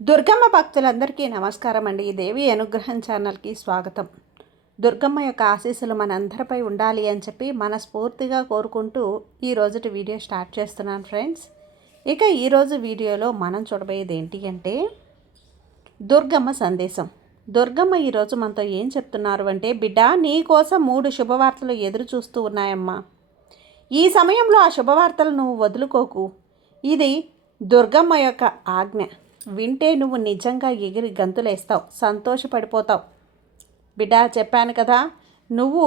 దుర్గమ్మ భక్తులందరికీ నమస్కారం అండి. దేవి అనుగ్రహం ఛానల్కి స్వాగతం. దుర్గమ్మ యొక్క ఆశీస్సులు మనందరిపై ఉండాలి అని చెప్పి మనస్ఫూర్తిగా కోరుకుంటూ ఈ రోజుటి వీడియో స్టార్ట్ చేస్తున్నాను ఫ్రెండ్స్. ఇక ఈరోజు వీడియోలో మనం చూడబోయేది ఏంటి అంటే దుర్గమ్మ సందేశం. దుర్గమ్మ ఈరోజు మనతో ఏం చెప్తున్నారు అంటే, బిడ్డ నీ కోసం 3 శుభవార్తలు ఎదురు చూస్తూ ఉన్నాయమ్మా. ఈ సమయంలో ఆ శుభవార్తలు నువ్వు వదులుకోకు. ఇది దుర్గమ్మ యొక్క ఆజ్ఞ. వింటే నువ్వు నిజంగా ఎగిరి గంతులేస్తావు, సంతోషపడిపోతావు. బిడ్డ చెప్పాను కదా, నువ్వు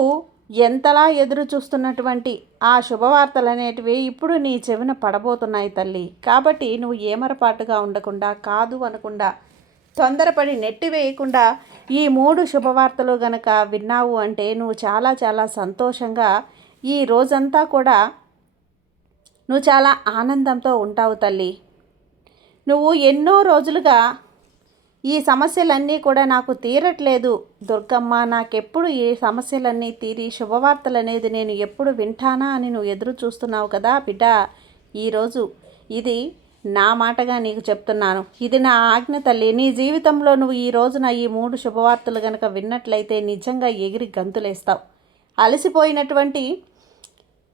ఎంతలా ఎదురు చూస్తున్నటువంటి ఆ శుభవార్తలు అనేటివి ఇప్పుడు నీ చెవిన పడబోతున్నాయి తల్లి. కాబట్టి నువ్వు ఏమరపాటుగా ఉండకుండా, కాదు అనకుండా, తొందరపడి నెట్టి వేయకుండా ఈ 3 శుభవార్తలు గనక విన్నావు అంటే నువ్వు చాలా చాలా సంతోషంగా ఈ రోజంతా కూడా నువ్వు చాలా ఆనందంతో ఉంటావు తల్లి. నువ్వు ఎన్నో రోజులుగా ఈ సమస్యలన్నీ కూడా నాకు తీరట్లేదు దుర్గమ్మ, నాకెప్పుడు ఈ సమస్యలన్నీ తీరి శుభవార్తలు అనేది నేను ఎప్పుడు వింటానా అని నువ్వు ఎదురు చూస్తున్నావు కదా బిడ్డ. ఈరోజు ఇది నా మాటగా నీకు చెప్తున్నాను. ఇది నా ఆజ్ఞ తల్లి. నీ జీవితంలో నువ్వు ఈ రోజున ఈ 3 శుభవార్తలు కనుక విన్నట్లయితే నిజంగా ఎగిరి గంతులేస్తావు. అలసిపోయినటువంటి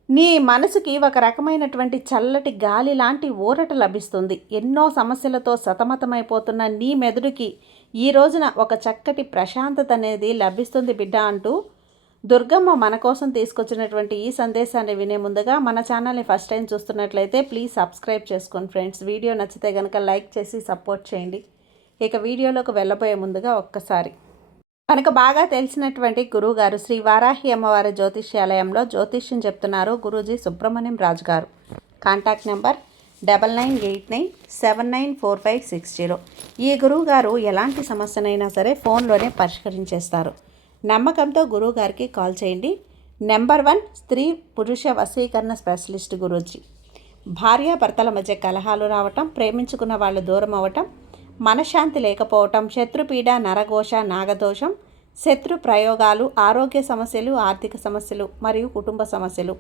నీ మనసుకి ఒక రకమైనటువంటి చల్లటి గాలి లాంటి ఊరట లభిస్తుంది. ఎన్నో సమస్యలతో సతమతమైపోతున్న నీ మెదడుకి ఈ రోజున ఒక చక్కటి ప్రశాంతత అనేది లభిస్తుంది బిడ్డ అంటూ దుర్గమ్మ మన కోసం తీసుకొచ్చినటువంటి ఈ సందేశాన్ని వినే ముందుగా మన ఛానల్ని ఫస్ట్ టైం చూస్తున్నట్లయితే ప్లీజ్ సబ్స్క్రైబ్ చేసుకోండి ఫ్రెండ్స్. వీడియో నచ్చితే కనుక లైక్ చేసి సపోర్ట్ చేయండి. ఇక వీడియోలోకి వెళ్ళబోయే ముందుగా ఒక్కసారి మనకు బాగా తెలిసినటువంటి గురువుగారు శ్రీ వారాహి అమ్మవారి జ్యోతిష్యాలయంలో జ్యోతిష్యం చెప్తున్నారు గురూజీ సుబ్రహ్మణ్యం రాజు గారు. Contact number 9989794560. ఈ గురువుగారు ఎలాంటి సమస్యనైనా సరే ఫోన్లోనే పరిష్కరించేస్తారు. నమ్మకంతో గురువుగారికి కాల్ చేయండి. నెంబర్ 1 స్త్రీ పురుష వశీకరణ స్పెషలిస్ట్ గురూజీ. భార్యాభర్తల మధ్య కలహాలు రావటం, ప్రేమించుకున్న వాళ్ళు దూరం అవ్వటం, మనశ్శాంతి లేకపోవటం, శత్రుపీడ, నరఘోష, నాగదోషం, శత్రు ప్రయోగాలు, ఆరోగ్య సమస్యలు, ఆర్థిక సమస్యలు మరియు కుటుంబ సమస్యలు,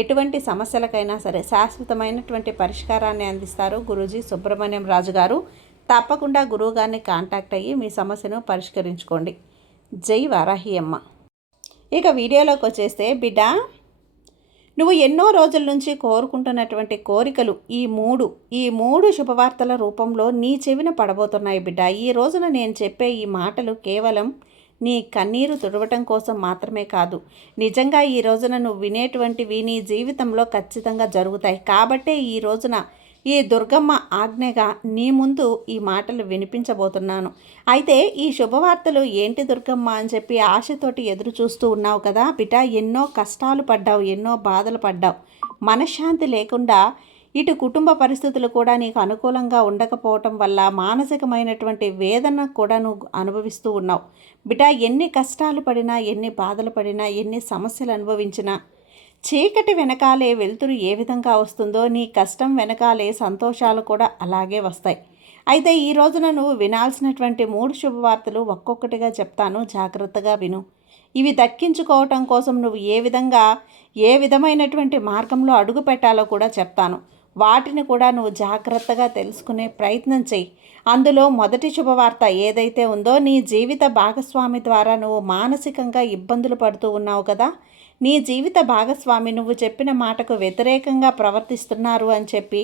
ఎటువంటి సమస్యలకైనా సరే శాశ్వతమైనటువంటి పరిష్కారాన్ని అందిస్తారు గురూజీ సుబ్రహ్మణ్యం రాజు గారు. తప్పకుండా గురువుగారిని కాంటాక్ట్ అయ్యి మీ సమస్యను పరిష్కరించుకోండి. జై వారాహి అమ్మ. ఇక వీడియోలోకి వచ్చేస్తే బిడ్డ, నువ్వు ఎన్నో రోజుల నుంచి కోరుకుంటున్నటువంటి కోరికలు ఈ మూడు శుభవార్తల రూపంలో నీ చెవిన పడబోతున్నాయి బిడ్డ. ఈ రోజున నేను చెప్పే ఈ మాటలు కేవలం నీ కన్నీరు తుడవటం కోసం మాత్రమే కాదు, నిజంగా ఈ రోజున నువ్వు వినేటువంటివి నీ జీవితంలో ఖచ్చితంగా జరుగుతాయి. కాబట్టే ఈ రోజున ఈ దుర్గమ్మ ఆజ్ఞగా నీ ముందు ఈ మాటలు వినిపించబోతున్నాను. అయితే ఈ శుభవార్తలు ఏంటి దుర్గమ్మ అని చెప్పి ఆశతోటి ఎదురు చూస్తూ ఉన్నావు కదా బిడ్డ. ఎన్నో కష్టాలు పడ్డావు, ఎన్నో బాధలు పడ్డావు, మనశ్శాంతి లేకుండా, ఇటు కుటుంబ పరిస్థితులు కూడా నీకు అనుకూలంగా ఉండకపోవటం వల్ల మానసికమైనటువంటి వేదన కూడా నువ్వు అనుభవిస్తూ ఉన్నావు బిడ్డ. ఎన్ని కష్టాలు పడినా, ఎన్ని బాధలు పడినా, ఎన్ని సమస్యలు అనుభవించినా, చీకటి వెనకాలే వెలుతురు ఏ విధంగా వస్తుందో నీ కష్టం వెనకాలే సంతోషాలు కూడా అలాగే వస్తాయి. అయితే ఈ రోజున నువ్వు వినాల్సినటువంటి 3 శుభవార్తలు ఒక్కొక్కటిగా చెప్తాను, జాగ్రత్తగా విను. ఇవి దక్కించుకోవటం కోసం నువ్వు ఏ విధమైనటువంటి మార్గంలో అడుగు పెట్టాలో కూడా చెప్తాను. వాటిని కూడా నువ్వు జాగ్రత్తగా తెలుసుకునే ప్రయత్నం చెయ్యి. అందులో మొదటి శుభవార్త ఏదైతే ఉందో, నీ జీవిత భాగస్వామి ద్వారా నువ్వు మానసికంగా ఇబ్బందులు పడుతూ ఉన్నావు కదా. నీ జీవిత భాగస్వామి నువ్వు చెప్పిన మాటకు వ్యతిరేకంగా ప్రవర్తిస్తున్నారు అని చెప్పి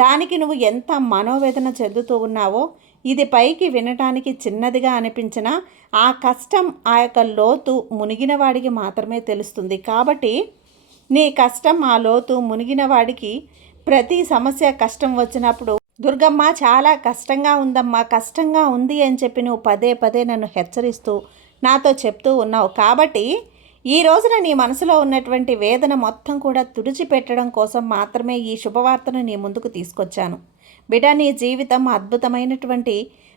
దానికి నువ్వు ఎంత మనోవేదన చెందుతూ ఉన్నావో, ఇది పైకి వినటానికి చిన్నదిగా అనిపించినా ఆ కష్టం, ఆ యొక్క లోతు మునిగిన వాడికి మాత్రమే తెలుస్తుంది. కాబట్టి నీ కష్టం, ఆ లోతు మునిగిన వాడికి ప్రతి సమస్య, కష్టం వచ్చినప్పుడు దుర్గమ్మ చాలా కష్టంగా ఉందమ్మా, కష్టంగా ఉంది అని చెప్పి నువ్వు పదే పదే నన్ను హెచ్చరిస్తూ నాతో చెప్తూ ఉన్నావు. కాబట్టి ఈ రోజున నీ మనసులో ఉన్నటువంటి వేదన మొత్తం కూడా తుడిచిపెట్టడం కోసం మాత్రమే ఈ శుభవార్తను నీ ముందుకు తీసుకొచ్చాను బిడ్డ. నీ జీవితం అద్భుతమైనటువంటి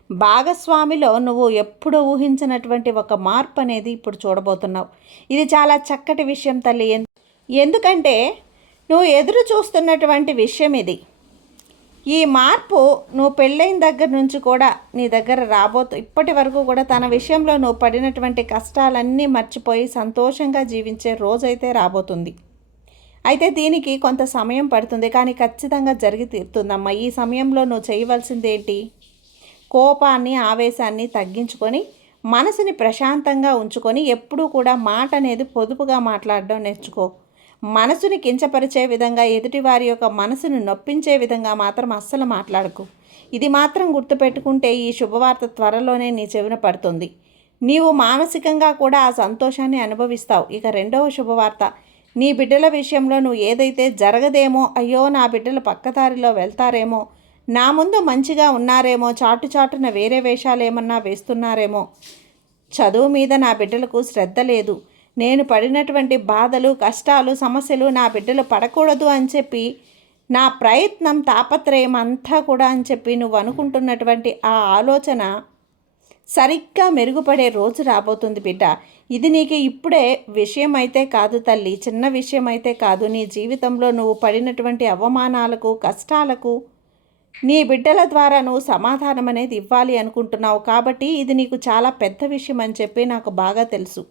భాగస్వామిలో నువ్వు ఎప్పుడూ ఊహించినటువంటి ఒక మార్పు అనేది ఇప్పుడు చూడబోతున్నావు. ఇది చాలా చక్కటి విషయం తల్లి. ఎందుకంటే నువ్వు ఎదురు చూస్తున్నటువంటి విషయం ఇది. ఈ మార్పు నువ్వు పెళ్ళైన దగ్గర నుంచి కూడా నీ దగ్గర ఇప్పటి వరకు కూడా తన విషయంలో నువ్వు పడినటువంటి కష్టాలన్నీ మర్చిపోయి సంతోషంగా జీవించే రోజైతే రాబోతుంది. అయితే దీనికి కొంత సమయం పడుతుంది, కానీ ఖచ్చితంగా జరిగి తీరుతుందమ్మా. ఈ సమయంలో నువ్వు చేయవలసింది ఏంటి? కోపాన్ని ఆవేశాన్ని తగ్గించుకొని మనసుని ప్రశాంతంగా ఉంచుకొని ఎప్పుడూ కూడా మాట అనేది పొదుపుగా మాట్లాడడం నేర్చుకో. మనసుని కించపరిచే విధంగా, ఎదుటివారి యొక్క మనసును నొప్పించే విధంగా మాత్రం అస్సలు మాట్లాడకు. ఇది మాత్రం గుర్తుపెట్టుకుంటే ఈ శుభవార్త త్వరలోనే నీ చెవిన పడుతుంది. నీవు మానసికంగా కూడా ఆ సంతోషాన్ని అనుభవిస్తావు. ఇక రెండవ శుభవార్త, నీ బిడ్డల విషయంలో నువ్వు ఏదైతే జరగదేమో, అయ్యో నా బిడ్డలు పక్కదారిలో వెళ్తారేమో, నా ముందు మంచిగా ఉన్నారేమో, చాటున వేరే వేషాలు ఏమన్నా వేస్తున్నారేమో, చదువు మీద నా బిడ్డలకు శ్రద్ధ లేదు, నేను పడినటువంటి బాధలు కష్టాలు సమస్యలు నా బిడ్డలు పడకూడదు అని చెప్పి నా ప్రయత్నం తాపత్రయం అంతా కూడా అని చెప్పి నువ్వు అనుకుంటున్నటువంటి ఆ ఆలోచన సరిగ్గా మెరుగుపడే రోజు రాబోతుంది బిడ్డ. ఇది నీకు ఇప్పుడే విషయం అయితే కాదు తల్లి, చిన్న విషయం అయితే కాదు. నీ జీవితంలో నువ్వు పడినటువంటి అవమానాలకు కష్టాలకు నీ బిడ్డల ద్వారా నువ్వు సమాధానం అనేది ఇవ్వాలి అనుకుంటున్నావు. కాబట్టి ఇది నీకు చాలా పెద్ద విషయం అని చెప్పి నాకు బాగా తెలుసు.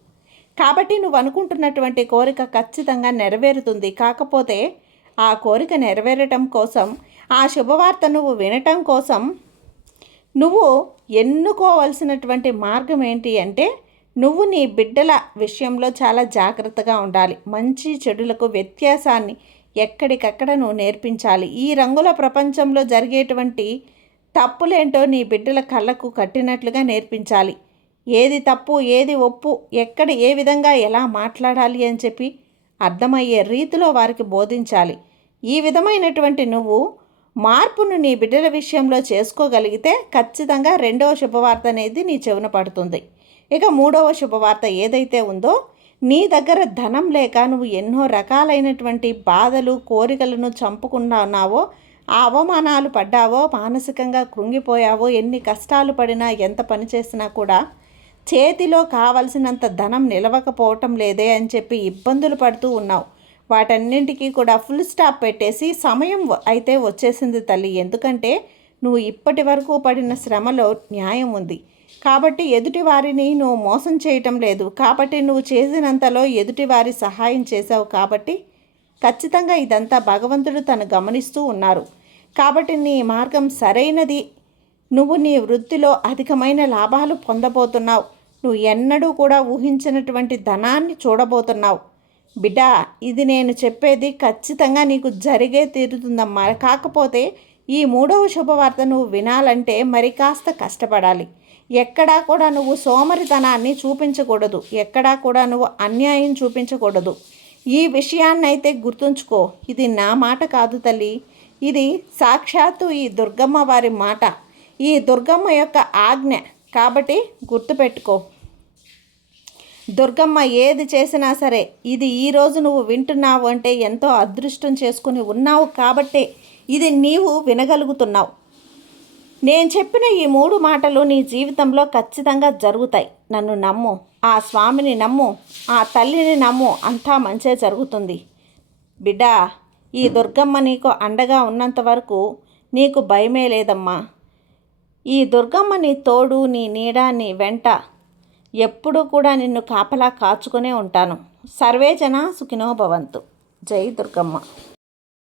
కాబట్టి నువ్వు అనుకుంటున్నటువంటి కోరిక ఖచ్చితంగా నెరవేరుతుంది. కాకపోతే ఆ కోరిక నెరవేరటం కోసం, ఆ శుభవార్త నువ్వు వినటం కోసం నువ్వు ఎన్నుకోవాల్సినటువంటి మార్గం ఏంటి అంటే, నువ్వు నీ బిడ్డల విషయంలో చాలా జాగ్రత్తగా ఉండాలి. మంచి చెడులకు వ్యత్యాసాన్ని ఎక్కడికక్కడ నువ్వు నేర్పించాలి. ఈ రంగుల ప్రపంచంలో జరిగేటువంటి తప్పులేంటో నీ బిడ్డల కళ్ళకు కట్టినట్లుగా నేర్పించాలి. ఏది తప్పు ఏది ఒప్పు, ఎక్కడ ఏ విధంగా ఎలా మాట్లాడాలి అని చెప్పి అర్థమయ్యే రీతిలో వారికి బోధించాలి. ఈ విధమైనటువంటి నువ్వు మార్పును నీ బిడ్డల విషయంలో చేసుకోగలిగితే ఖచ్చితంగా రెండవ శుభవార్త అనేది నీ చెవిన పడుతుంది. ఇక మూడవ శుభవార్త ఏదైతే ఉందో, నీ దగ్గర ధనం లేక నువ్వు ఎన్నో రకాలైనటువంటి బాధలు కోరికలను చంపుకున్నావో, ఆ అవమానాలు పడ్డావో, మానసికంగా కృంగిపోయావో, ఎన్ని కష్టాలు పడినా ఎంత పని చేసినా కూడా చేతిలో కావలసినంత ధనం నిలవకపోవటం లేదే అని చెప్పి ఇబ్బందులు పడుతూ ఉన్నావు. వాటన్నింటికీ కూడా ఫుల్ స్టాప్ పెట్టేసి సమయం అయితే వచ్చేసింది తల్లి. ఎందుకంటే నువ్వు ఇప్పటి వరకు పడిన శ్రమలో న్యాయం ఉంది. కాబట్టి ఎదుటివారిని నువ్వు మోసం చేయటం లేదు. కాబట్టి నువ్వు చేసినంతలో ఎదుటివారి సహాయం చేశావు. కాబట్టి ఖచ్చితంగా ఇదంతా భగవంతుడు తను గమనిస్తూ ఉన్నారు. కాబట్టి నీ మార్గం సరైనది. నువ్వు నీ వృత్తిలో అధికమైన లాభాలు పొందబోతున్నావు. నువ్వు ఎన్నడూ కూడా ఊహించినటువంటి ధనాన్ని చూడబోతున్నావు. బిడ్డా, ఇది నేను చెప్పేది ఖచ్చితంగా నీకు జరిగే తీరుతుందమ్మా. కాకపోతే ఈ మూడవ శుభవార్త నువ్వు వినాలంటే మరి కాస్త కష్టపడాలి. ఎక్కడా కూడా నువ్వు సోమరితనాన్ని చూపించకూడదు. ఎక్కడా కూడా నువ్వు అన్యాయం చూపించకూడదు. ఈ విషయాన్నైతే గుర్తుంచుకో. ఇది నా మాట కాదు తల్లి, ఇది సాక్షాత్తు ఈ దుర్గమ్మ వారి మాట, ఈ దుర్గమ్మ యొక్క ఆజ్ఞ. కాబట్టి గుర్తుపెట్టుకో. దుర్గమ్మ ఏది చేసినా సరే, ఇది ఈరోజు నువ్వు వింటున్నావు అంటే ఎంతో అదృష్టం చేసుకుని ఉన్నావు కాబట్టే ఇది నీవు వినగలుగుతున్నావు. నేను చెప్పిన ఈ 3 మాటలు నీ జీవితంలో ఖచ్చితంగా జరుగుతాయి. నన్ను నమ్ము, ఆ స్వామిని నమ్ము, ఆ తల్లిని నమ్ము, అంతా మంచే జరుగుతుంది. బిడ్డా, ఈ దుర్గమ్మ నీకు అండగా ఉన్నంత వరకు నీకు భయమే లేదమ్మా. ఈ దుర్గమ్మ నీ తోడు, నీ నీడ, నీ వెంట ఎప్పుడూ కూడా నిన్ను కాపలా కాచుకునే ఉంటాను. సర్వే జన సుఖినో భవంతు. జై దుర్గమ్మ.